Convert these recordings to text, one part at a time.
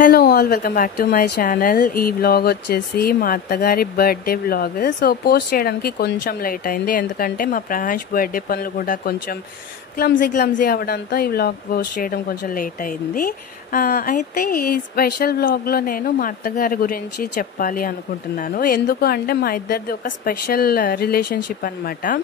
Hello all, welcome back to my channel. ఈ vlog వచ్చేసి మా అత్తగారి బర్త్డే వ్లాగ్. సో పోస్ట్ చేయడానికి కొంచెం లేట్ అయింది, ఎందుకంటే మా ప్రహాష్ బర్త్డే పనులు కూడా కొంచెం క్లమ్జీ అవ్వడంతో ఈ వ్లాగ్ పోస్ట్ చేయడం కొంచెం లేట్ అయింది. అయితే ఈ స్పెషల్ వ్లాగ్లో నేను మా అత్తగారి గురించి చెప్పాలి అనుకుంటున్నాను. ఎందుకు అంటే మా ఇద్దరిది ఒక స్పెషల్ రిలేషన్షిప్ అనమాట.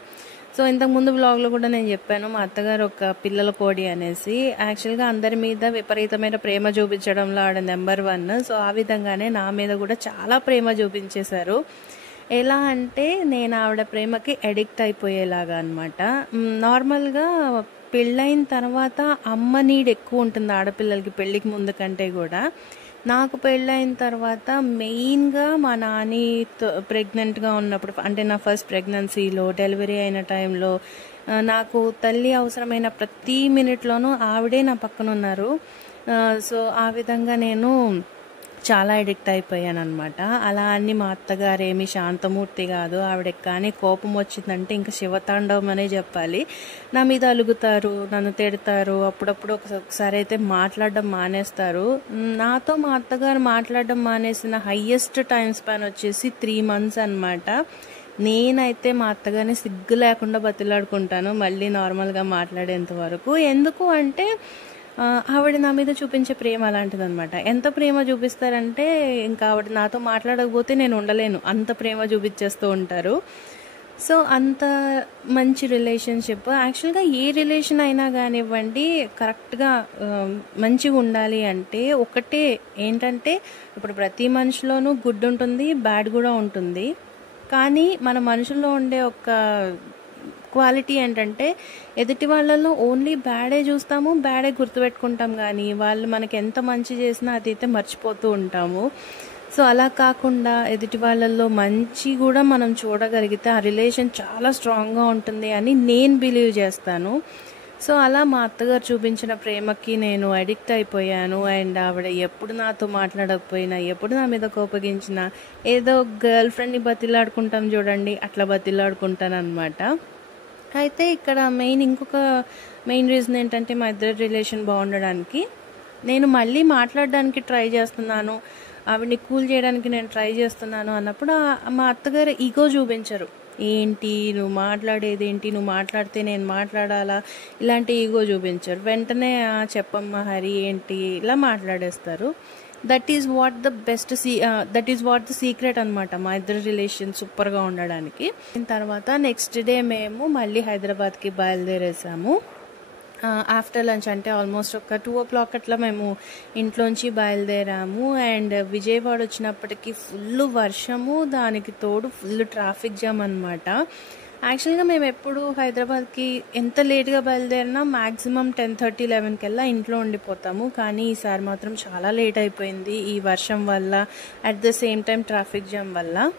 సో ఇంతకుముందు వ్లాగ్లో కూడా నేను చెప్పాను, మా అత్తగారు ఒక పిల్లల కోడి అనేసి. యాక్చువల్గా అందరి మీద విపరీతమైన ప్రేమ చూపించడంలో ఆవిడ నెంబర్ 1. సో ఆ విధంగానే నా మీద కూడా చాలా ప్రేమ చూపించేశారు. ఎలా అంటే నేను ఆవిడ ప్రేమకి అడిక్ట్ అయిపోయేలాగా అనమాట. నార్మల్గా పెళ్ళైన తర్వాత అమ్మ నీడ్ ఎక్కువ ఉంటుంది ఆడపిల్లలకి, పెళ్ళికి ముందు కంటే కూడా. నాకు పెళ్ళైన తర్వాత మెయిన్గా మా నాని ప్రెగ్నెంట్గా ఉన్నప్పుడు, అంటే నా ఫస్ట్ ప్రెగ్నెన్సీలో, డెలివరీ అయిన టైంలో నాకు తల్లి అవసరమైన ప్రతి మినిట్లోనూ ఆవిడే నా పక్కన ఉన్నారు. సో ఆ విధంగా నేను చాలా అడిక్ట్ అయిపోయాను అనమాట. అలా అని మా అత్తగారు ఏమి శాంతమూర్తి కాదు. ఆవిడకి కానీ కోపం వచ్చిందంటే ఇంకా శివతాండవం అనే చెప్పాలి. నా మీద అలుగుతారు, నన్ను తిడతారు, అప్పుడప్పుడు ఒకసారి అయితే మాట్లాడడం మానేస్తారు. నాతో మా అత్తగారు మాట్లాడడం మానేసిన హయ్యెస్ట్ టైం స్పాన్ వచ్చేసి 3 months అనమాట. నేనైతే మా అత్తగారిని సిగ్గు లేకుండా బతిలాడుకుంటాను మళ్ళీ నార్మల్గా మాట్లాడేంత వరకు. ఎందుకు అంటే ఆవిడ నా మీద చూపించే ప్రేమ అలాంటిది అనమాట. ఎంత ప్రేమ చూపిస్తారంటే ఇంకా ఆవిడ నాతో మాట్లాడకపోతే నేను ఉండలేను, అంత ప్రేమ చూపించేస్తూ ఉంటారు. సో అంత మంచి రిలేషన్షిప్. యాక్చువల్గా ఏ రిలేషన్ అయినా కానివ్వండి, కరెక్ట్గా మంచిగా ఉండాలి అంటే ఒకటే ఏంటంటే, ఇప్పుడు ప్రతి మనిషిలోనూ గుడ్ ఉంటుంది, బ్యాడ్ కూడా ఉంటుంది. కానీ మన మనుషుల్లో ఉండే ఒక క్వాలిటీ ఏంటంటే, ఎదుటి వాళ్ళలో ఓన్లీ బ్యాడే చూస్తాము, బ్యాడే గుర్తుపెట్టుకుంటాం, కానీ వాళ్ళు మనకి ఎంత మంచి చేసినా అదైతే మర్చిపోతూ ఉంటాము. సో అలా కాకుండా ఎదుటి వాళ్ళల్లో మంచి కూడా మనం చూడగలిగితే ఆ రిలేషన్ చాలా స్ట్రాంగ్గా ఉంటుంది అని నేను బిలీవ్ చేస్తాను. సో అలా మా అత్తగారు చూపించిన ప్రేమకి నేను అడిక్ట్ అయిపోయాను. అండ్ ఆవిడ ఎప్పుడు నాతో మాట్లాడకపోయినా, ఎప్పుడు నా మీద కోపగించినా, ఏదో గర్ల్ ఫ్రెండ్ని బతిలాడుకుంటాం చూడండి, అట్లా బతిలాడుకుంటాను అనమాట. అయితే ఇక్కడ ఇంకొక మెయిన్ రీజన్ ఏంటంటే, మా ఇద్దరి రిలేషన్ బాగుండడానికి నేను మళ్ళీ మాట్లాడడానికి ట్రై చేస్తున్నాను, ఆవిడని కూల్ చేయడానికి నేను ట్రై చేస్తున్నాను అన్నప్పుడు మా అత్తగారు ఈగో చూపించరు. ఏంటి నువ్వు మాట్లాడేది ఏంటి, నువ్వు మాట్లాడితే నేను మాట్లాడాలా, ఇలాంటి ఈగో చూపించరు. వెంటనే చెప్పమ్మా హరి ఏంటి, ఇలా మాట్లాడేస్తారు. That is what the secret అనమాట మా ఇద్దరు రిలేషన్ సూపర్గా ఉండడానికి. తర్వాత నెక్స్ట్ డే మేము మళ్ళీ హైదరాబాద్కి బయలుదేరేసాము. ఆఫ్టర్ లంచ్, అంటే ఆల్మోస్ట్ ఒక 2 o'clock అట్లా మేము ఇంట్లోంచి బయలుదేరాము. అండ్ విజయవాడ వచ్చినప్పటికీ ఫుల్ వర్షము, దానికి తోడు ఫుల్ ట్రాఫిక్ జామ్ అనమాట. యాక్చువల్గా మేము ఎప్పుడు హైదరాబాద్కి ఎంత లేట్గా బయలుదేరినా మ్యాక్సిమం 10:30, 11 కల్లా ఇంట్లో ఉండిపోతాము. కానీ ఈసారి మాత్రం చాలా లేట్ అయిపోయింది ఈ వర్షం వల్ల, at the same time traffic jam వల్ల.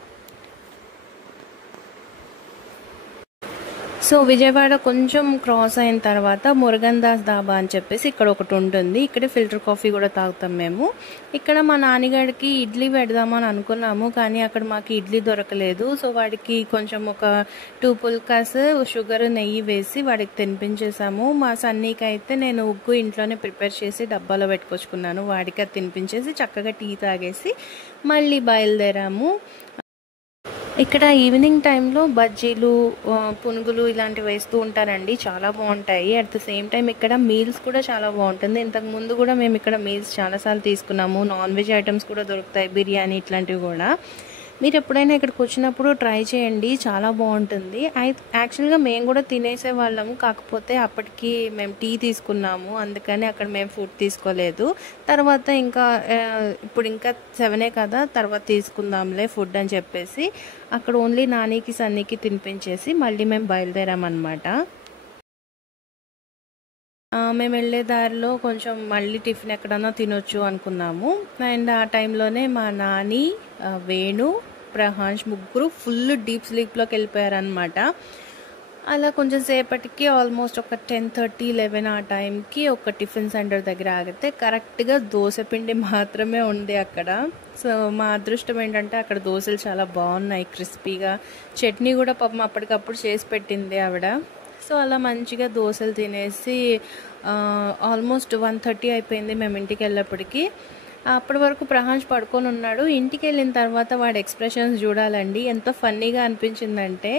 సో విజయవాడ కొంచెం క్రాస్ అయిన తర్వాత మురుగన్ దాస్ ధాబా అని చెప్పేసి ఇక్కడ ఒకటి ఉంటుంది. ఇక్కడే ఫిల్టర్ కాఫీ కూడా తాగుతాం మేము. ఇక్కడ మా నాన్నగారికి ఇడ్లీ పెడదామని అనుకున్నాము, కానీ అక్కడ మాకు ఇడ్లీ దొరకలేదు. సో వాడికి కొంచెం ఒక 2 పుల్కాస్ షుగర్, నెయ్యి వేసి వాడికి తినిపించేసాము. మా సన్నీకి అయితే నేను ఉగ్గు ఇంట్లోనే ప్రిపేర్ చేసి డబ్బాలో పెట్టుకొచ్చుకున్నాను. వాడికి అది తినిపించేసి చక్కగా టీ తాగేసి మళ్ళీ బయలుదేరాము. ఇక్కడ ఈవినింగ్ టైంలో బజ్జీలు, పునుగులు ఇలాంటివి వేస్తూ ఉంటారండి, చాలా బాగుంటాయి. అట్ ద సేమ్ టైం ఇక్కడ మీల్స్ కూడా చాలా బాగుంటుంది. ఇంతకు ముందు కూడా మేము ఇక్కడ మీల్స్ చాలాసార్లు తీసుకున్నాము. నాన్ వెజ్ ఐటమ్స్ కూడా దొరుకుతాయి, బిర్యానీ ఇట్లాంటివి కూడా. మీరు ఎప్పుడైనా ఇక్కడికి వచ్చినప్పుడు ట్రై చేయండి, చాలా బాగుంటుంది. యాక్చువల్గా మేము కూడా తినేసే వాళ్ళము, కాకపోతే అప్పటికి మేము టీ తీసుకున్నాము, అందుకని అక్కడ మేము ఫుడ్ తీసుకోలేదు. తర్వాత ఇప్పుడు ఇంకా 7 కదా, తర్వాత తీసుకుందాంలే ఫుడ్ అని చెప్పేసి అక్కడ ఓన్లీ నానికి సన్నీకి తినిపించేసి మళ్ళీ మేము బయలుదేరామన్నమాట. మేము వెళ్ళే దారిలో కొంచెం మళ్ళీ టిఫిన్ ఎక్కడన్నా తినొచ్చు అనుకున్నాము. అండ్ ఆ టైంలోనే మా నాని, వేణు, ప్రహాష్ ముగ్గురు ఫుల్ డీప్ స్లీప్లోకి వెళ్ళిపోయారనమాట. అలా కొంచెం సేపటికి ఆల్మోస్ట్ ఒక 10:30, 11 ఆ టైంకి ఒక టిఫిన్ సెంటర్ దగ్గర ఆగితే కరెక్ట్గా దోశ పిండి మాత్రమే ఉంది అక్కడ. సో మా అదృష్టం ఏంటంటే అక్కడ దోశలు చాలా బాగున్నాయి, క్రిస్పీగా. చట్నీ కూడా పాపం అప్పటికప్పుడు చేసి పెట్టింది ఆవిడ. సో అలా మంచిగా దోశలు తినేసి ఆల్మోస్ట్ 1:30 అయిపోయింది మేము ఇంటికి వెళ్ళేప్పటికి. అప్పటి వరకు ప్రహాన్స్ పడుకొని ఉన్నాడు. ఇంటికి వెళ్ళిన తర్వాత వాడి ఎక్స్ప్రెషన్స్ చూడాలండి, ఎంత ఫన్నీగా అనిపించిందంటే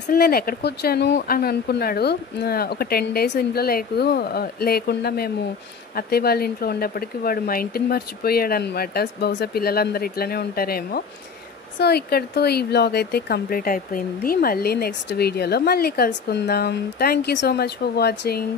అసలు నేను ఎక్కడికి వచ్చాను అని అనుకున్నాడు. ఒక 10 days ఇంట్లో లేకుండా మేము అత్తయ్య వాళ్ళ ఇంట్లో ఉండేప్పటికీ వాడు మా ఇంటిని మర్చిపోయాడు అనమాట. బహుశా పిల్లలందరూ ఇట్లనే ఉంటారేమో. సో ఇక్కడితో ఈ వ్లాగ్ అయితే కంప్లీట్ అయిపోయింది. మళ్ళీ నెక్స్ట్ వీడియోలో మళ్ళీ కలుసుకుందాం. Thank you so much for watching.